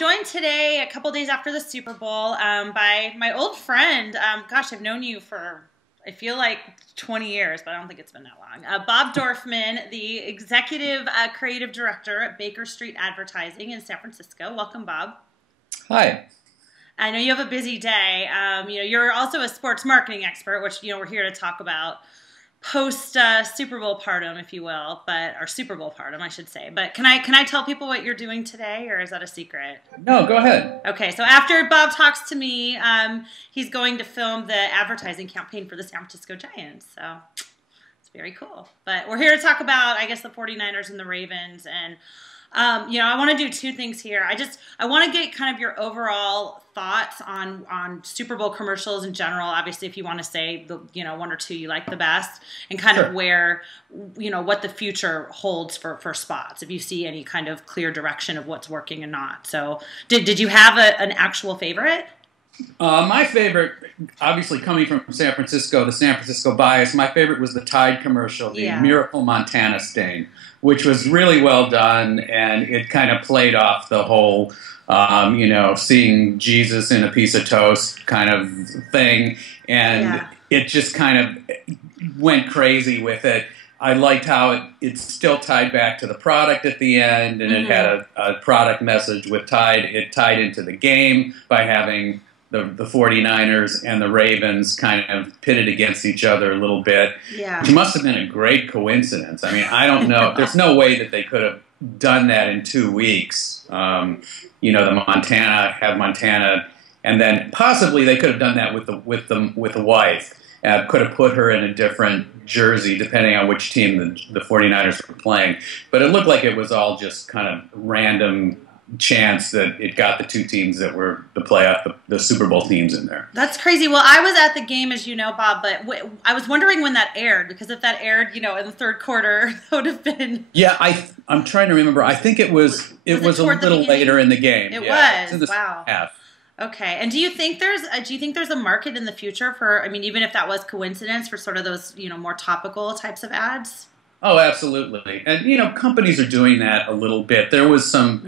joined today, a couple days after the Super Bowl, by my old friend. Gosh, I've known you for, I feel like 20 years, but I don't think it's been that long. Bob Dorfman, the executive creative director at Baker Street Advertising in San Francisco. Welcome, Bob. Hi. I know you have a busy day. You're also a sports marketing expert, which, we're here to talk about post Super Bowl partum, if you will, or Super Bowl partum, I should say. But can I tell people what you're doing today, or is that a secret? No, go ahead. Okay, so after Bob talks to me, he's going to film the advertising campaign for the San Francisco Giants. So it's very cool. But we're here to talk about, I guess, the 49ers and the Ravens. And I want to do two things here. I want to get kind of your overall thoughts on Super Bowl commercials in general. Obviously, if you want to say the one or two you like the best, and kind of where what the future holds for spots. If you see any kind of clear direction of what's working and not. So, did you have an actual favorite? My favorite, obviously coming from San Francisco, the San Francisco bias, my favorite was the Tide commercial, the Miracle Montana stain, which was really well done, and it kind of played off the whole, seeing Jesus in a piece of toast kind of thing, and it just kind of went crazy with it. I liked how it still tied back to the product at the end, and it had a product message with Tide. It tied into the game by having the 49ers and the Ravens kind of pitted against each other a little bit. Yeah. Which must have been a great coincidence. I mean, I don't know. There's no way that they could have done that in 2 weeks. The Montana, and then possibly they could have done that with the wife. Could have put her in a different jersey depending on which team the 49ers were playing. But it looked like it was all just kind of random chance that it got the two teams that were the Super Bowl teams in there. That's crazy. Well, I was at the game, as you know, Bob, but I was wondering when that aired, because if that aired, in the third quarter, that would have been. Yeah, I'm trying to remember. I think it was a little later in the game. It was. In the wow. Half. Okay. And do you think there's a market in the future for? I mean, even if that was coincidence, for sort of those more topical types of ads? Oh, absolutely. And, companies are doing that a little bit. There was some,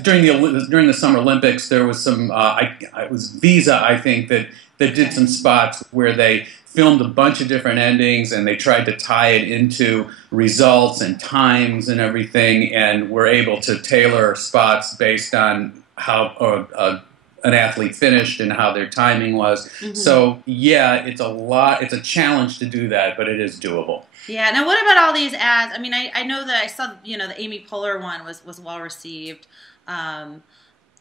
during the Summer Olympics, there was some, it was Visa, I think, that did some spots where they filmed a bunch of different endings and they tried to tie it into results and times and everything, and were able to tailor spots based on how an athlete finished and how their timing was. So, yeah, it's a challenge to do that, but it is doable. Yeah. Now, what about all these ads? I mean, I know that I saw, the Amy Poehler one was well received. I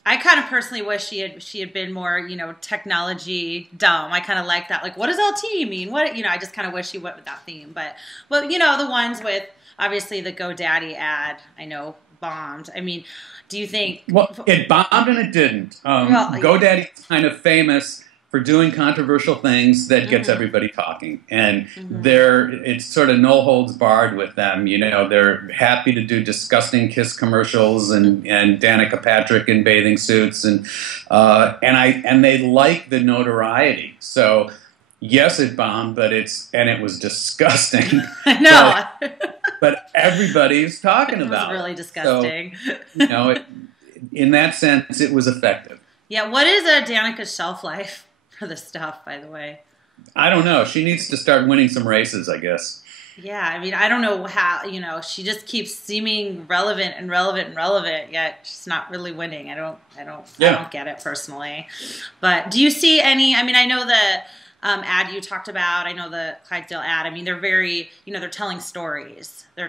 kind of personally wish she had been more, technology dumb. I kind of like that. Like, what does LT mean? What, I just kind of wish she went with that theme. But the ones with, obviously, the GoDaddy ad, I know, bombed. I mean, do you think... Well, it bombed and it didn't. GoDaddy's kind of famous for doing controversial things that gets everybody talking. And it's sort of no holds barred with them. They're happy to do disgusting Kiss commercials and Danica Patrick in bathing suits. And they like the notoriety. So, yes, it bombed, but it was disgusting. No. But everybody's talking about it. It was really disgusting. So, in that sense, it was effective. Yeah, what is Danica's shelf life for this stuff, by the way? I don't know. She needs to start winning some races, I guess. Yeah, I mean, I don't know how, she just keeps seeming relevant, yet she's not really winning. I don't get it personally. But do you see any, I mean, I know the ad you talked about, I know the Clydesdale ad, I mean, they're very, they're telling stories. And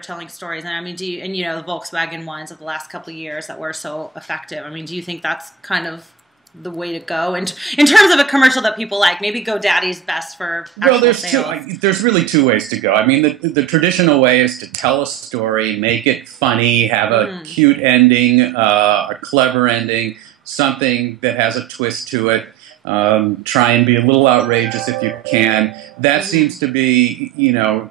I mean, the Volkswagen ones of the last couple of years that were so effective. I mean, do you think that's kind of the way to go in terms of a commercial that people like? Maybe GoDaddy's best for actual sales. There's really two ways to go. I mean, the traditional way is to tell a story, make it funny, have a cute ending, a clever ending, something that has a twist to it. Try and be a little outrageous if you can. That seems to be,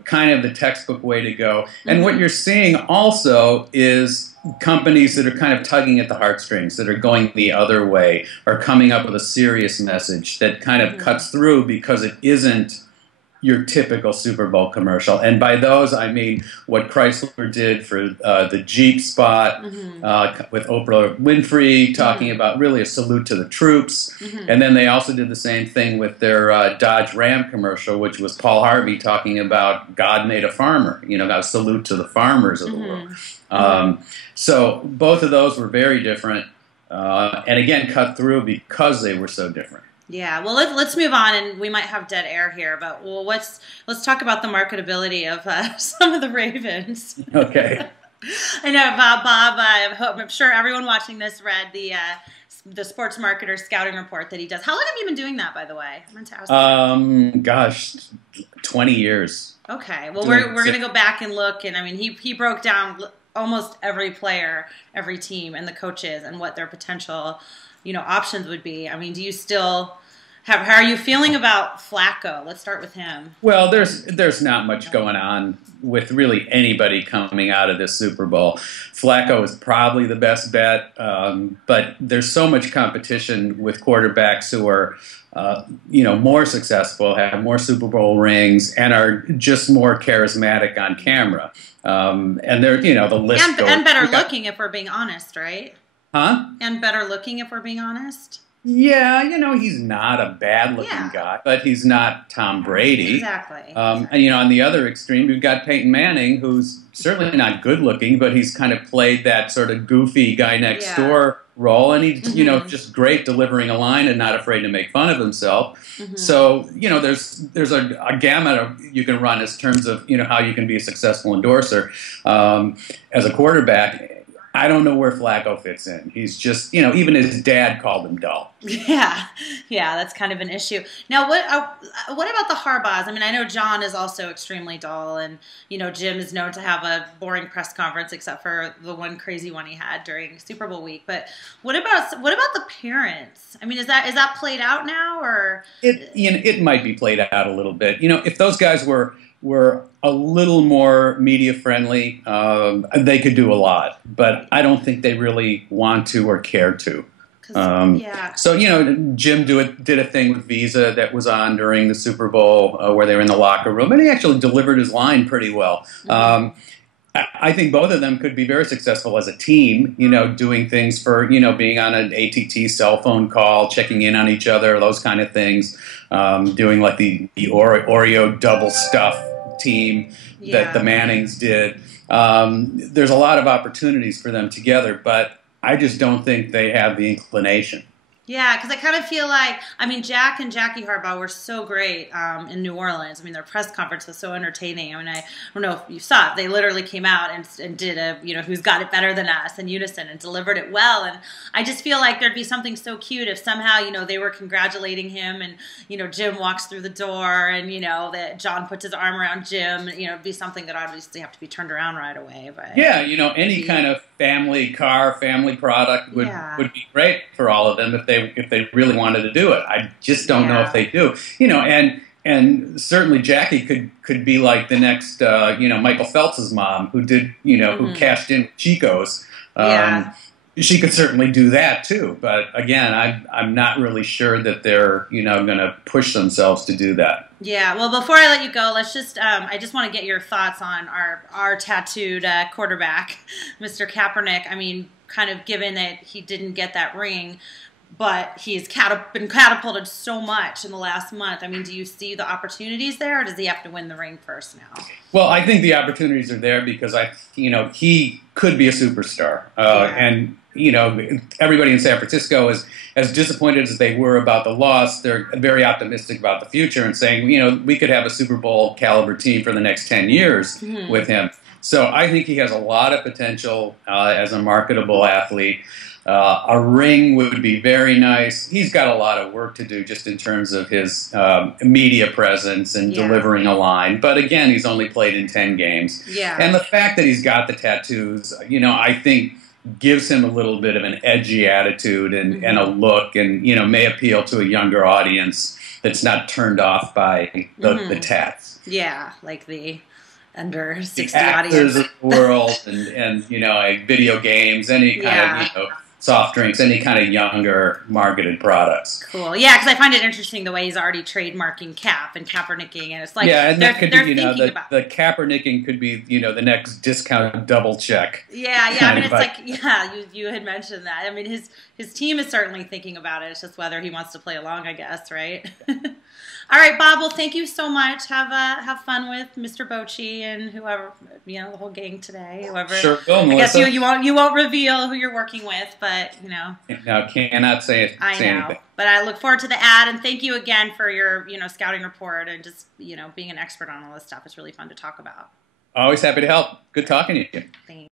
kind of the textbook way to go. And what you're seeing also is companies that are kind of tugging at the heartstrings, that are going the other way, are coming up with a serious message that kind of cuts through, because it isn't, your typical Super Bowl commercial. And by those, I mean what Chrysler did for the Jeep spot with Oprah Winfrey talking about really a salute to the troops. And then they also did the same thing with their Dodge Ram commercial, which was Paul Harvey talking about God made a farmer, a salute to the farmers of the world. So both of those were very different. And again, cut through because they were so different. Yeah, well, let's move on, and we might have dead air here, but let's talk about the marketability of some of the Ravens. Okay. I know Bob. I'm sure everyone watching this read the sports marketer scouting report that he does. How long have you been doing that, by the way? I meant to ask. Gosh, 20 years. Okay, well, we're going to go back and look, and I mean, he broke down almost every player, every team, and the coaches, and what their potential options would be. I mean, do you still how are you feeling about Flacco? Let's start with him. Well, there's not much going on with really anybody coming out of this Super Bowl. Flacco is probably the best bet, but there's so much competition with quarterbacks who are more successful, have more Super Bowl rings, and are just more charismatic on camera. And they're, the list goes. And better looking, if we're being honest, right? Huh? And better looking, if we're being honest. Yeah, he's not a bad-looking guy, but he's not Tom Brady. Exactly. And, on the other extreme, you've got Peyton Manning, who's certainly not good-looking, but he's kind of played that sort of goofy guy next door role, and he's, just great delivering a line and not afraid to make fun of himself. So, there's a gamut you can run in terms of, how you can be a successful endorser. As a quarterback, I don't know where Flacco fits in. He's just, even his dad called him dull. Yeah, that's kind of an issue. Now, what about the Harbaughs? I mean, I know John is also extremely dull, and Jim is known to have a boring press conference, except for the one crazy one he had during Super Bowl week. But what about the parents? I mean, is that played out now, or it might be played out a little bit. If those guys were a little more media friendly, they could do a lot, but I don't think they really want to or care to. So, Jim did a thing with Visa that was on during the Super Bowl where they were in the locker room, and he actually delivered his line pretty well. I think both of them could be very successful as a team, doing things for, being on an ATT cell phone call, checking in on each other, those kind of things, doing like the Oreo double stuff team that the Mannings did. There's a lot of opportunities for them together, but I just don't think they have the inclination. Yeah, because I kind of feel like, I mean, Jack and Jackie Harbaugh were so great in New Orleans. I mean, their press conference was so entertaining. I mean, I don't know if you saw it. They literally came out and did a, who's got it better than us in unison and delivered it well. And I just feel like there'd be something so cute if somehow, they were congratulating him and, Jim walks through the door and, that John puts his arm around Jim. It'd be something that obviously have to be turned around right away. But yeah, any kind of family product would be great for all of them if they really wanted to do it. I just don't know if they do. And certainly Jackie could be like the next Michael Phelps' mom who did who cashed in Chico's. She could certainly do that too. But again, I'm not really sure that they're going to push themselves to do that. Yeah, well, before I let you go, let's just I just want to get your thoughts on our tattooed quarterback, Mr. Kaepernick. I mean, kind of given that he didn't get that ring, but he's been catapulted so much in the last month. I mean, do you see the opportunities there, or does he have to win the ring first now? Well, I think the opportunities are there because he could be a superstar, and everybody in San Francisco is as disappointed as they were about the loss. They're very optimistic about the future and saying, we could have a Super Bowl caliber team for the next 10 years with him. So I think he has a lot of potential as a marketable athlete. A ring would be very nice. He's got a lot of work to do just in terms of his media presence and delivering a line. But again, he's only played in 10 games. Yeah. And the fact that he's got the tattoos, I think gives him a little bit of an edgy attitude and a look and, may appeal to a younger audience that's not turned off by the tats. Yeah, like the under 60 the actors audience of the world and video games, any kind of, soft drinks, any kind of younger marketed products. Cool. Yeah, because I find it interesting the way he's already trademarking Cap and Kaepernicking, and it's like and that could be, the Kaepernicking could be, the next discount double check. Yeah. I mean, it's like, you had mentioned that. I mean, his team is certainly thinking about it. It's just whether he wants to play along, I guess, right? All right, Bob. Well, thank you so much. Have fun with Mr. Bochy and whoever, the whole gang today. Whoever. Sure, will, I guess you won't reveal who you're working with, but No, cannot say anything. But I look forward to the ad, and thank you again for your scouting report and just being an expert on all this stuff. It's really fun to talk about. Always happy to help. Good talking to you. Thanks.